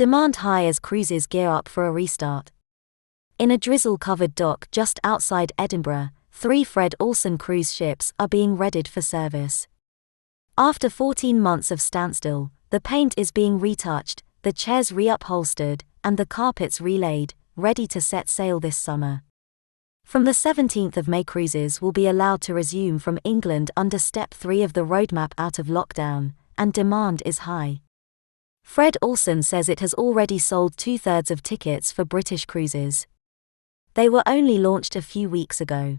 Demand high as cruises gear up for a restart. In a drizzle-covered dock just outside Edinburgh, 3 Fred Olsen cruise ships are being readied for service. After 14 months of standstill, the paint is being retouched, the chairs re-upholstered, and the carpets relaid, ready to set sail this summer. From the 17th of May, cruises will be allowed to resume from England under Step 3 of the roadmap out of lockdown, and demand is high. Fred Olsen says it has already sold 2/3 of tickets for British cruises. They were only launched a few weeks ago.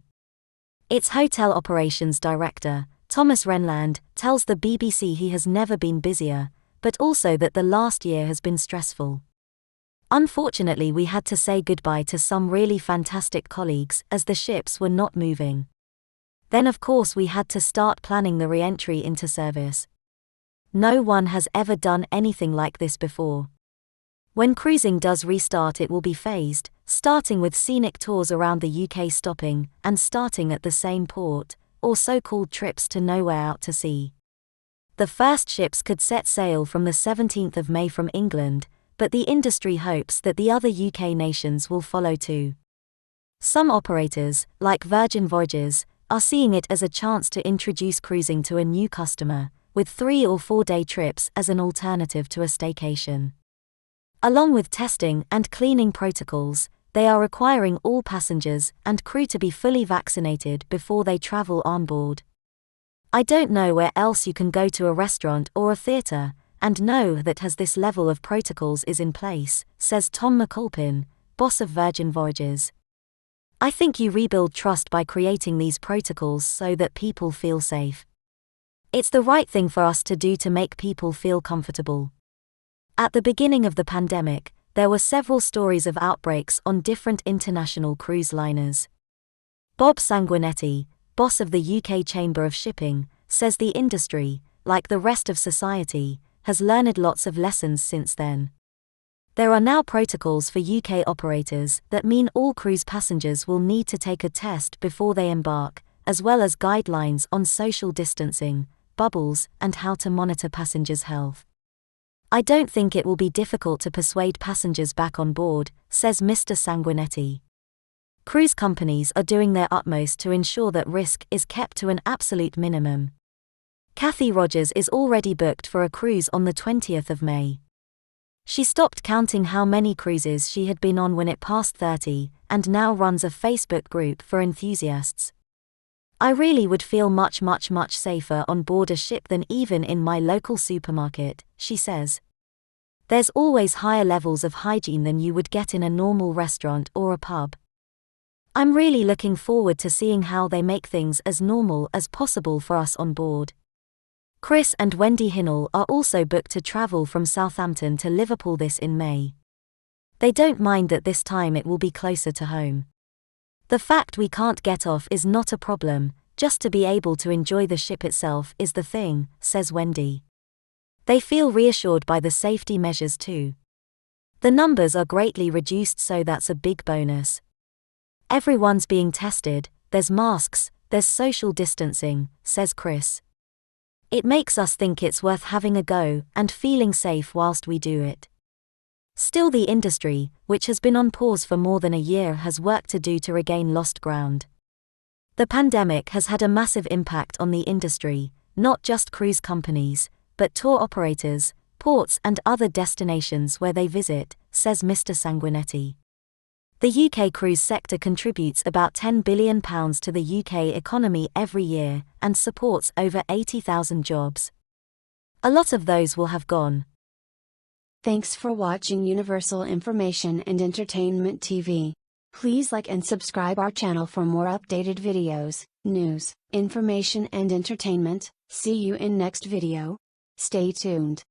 Its hotel operations director, Thomas Rennesland, tells the BBC he has never been busier, but also that the last year has been stressful. Unfortunately, we had to say goodbye to some really fantastic colleagues as the ships were not moving. Then of course we had to start planning the re-entry into service. No one has ever done anything like this before. When cruising does restart, it will be phased, starting with scenic tours around the UK, stopping and starting at the same port, or so-called trips to nowhere out to sea. The first ships could set sail from the 17th of May from England, but the industry hopes that the other UK nations will follow too. Some operators, like Virgin Voyages, are seeing it as a chance to introduce cruising to a new customer, with 3 or 4 day trips as an alternative to a staycation. Along with testing and cleaning protocols, they are requiring all passengers and crew to be fully vaccinated before they travel on board. I don't know where else you can go to a restaurant or a theatre and know that has this level of protocols is in place, says Tom McAlpin, boss of Virgin Voyages. I think you rebuild trust by creating these protocols so that people feel safe. It's the right thing for us to do to make people feel comfortable. At the beginning of the pandemic, there were several stories of outbreaks on different international cruise liners. Bob Sanguinetti, boss of the UK Chamber of Shipping, says the industry, like the rest of society, has learned lots of lessons since then. There are now protocols for UK operators that mean all cruise passengers will need to take a test before they embark, as well as guidelines on social distancing, bubbles, and how to monitor passengers' health. I don't think it will be difficult to persuade passengers back on board, says Mr. Sanguinetti. Cruise companies are doing their utmost to ensure that risk is kept to an absolute minimum. Kathy Rogers is already booked for a cruise on the 20th of May. She stopped counting how many cruises she had been on when it passed 30, and now runs a Facebook group for enthusiasts. I really would feel much safer on board a ship than even in my local supermarket, she says. There's always higher levels of hygiene than you would get in a normal restaurant or a pub. I'm really looking forward to seeing how they make things as normal as possible for us on board. Chris and Wendy Hinnell are also booked to travel from Southampton to Liverpool in May. They don't mind that this time it will be closer to home. The fact we can't get off is not a problem, just to be able to enjoy the ship itself is the thing, says Wendy. They feel reassured by the safety measures too. The numbers are greatly reduced, so that's a big bonus. Everyone's being tested, there's masks, there's social distancing, says Chris. It makes us think it's worth having a go and feeling safe whilst we do it. Still, the industry, which has been on pause for more than a year, has work to do to regain lost ground. The pandemic has had a massive impact on the industry, not just cruise companies, but tour operators, ports and other destinations where they visit, says Mr. Sanguinetti. The UK cruise sector contributes about £10 billion to the UK economy every year and supports over 80,000 jobs. A lot of those will have gone. Thanks for watching Universal Information and Entertainment TV. Please like and subscribe our channel for more updated videos, news, information and entertainment. See you in next video. Stay tuned.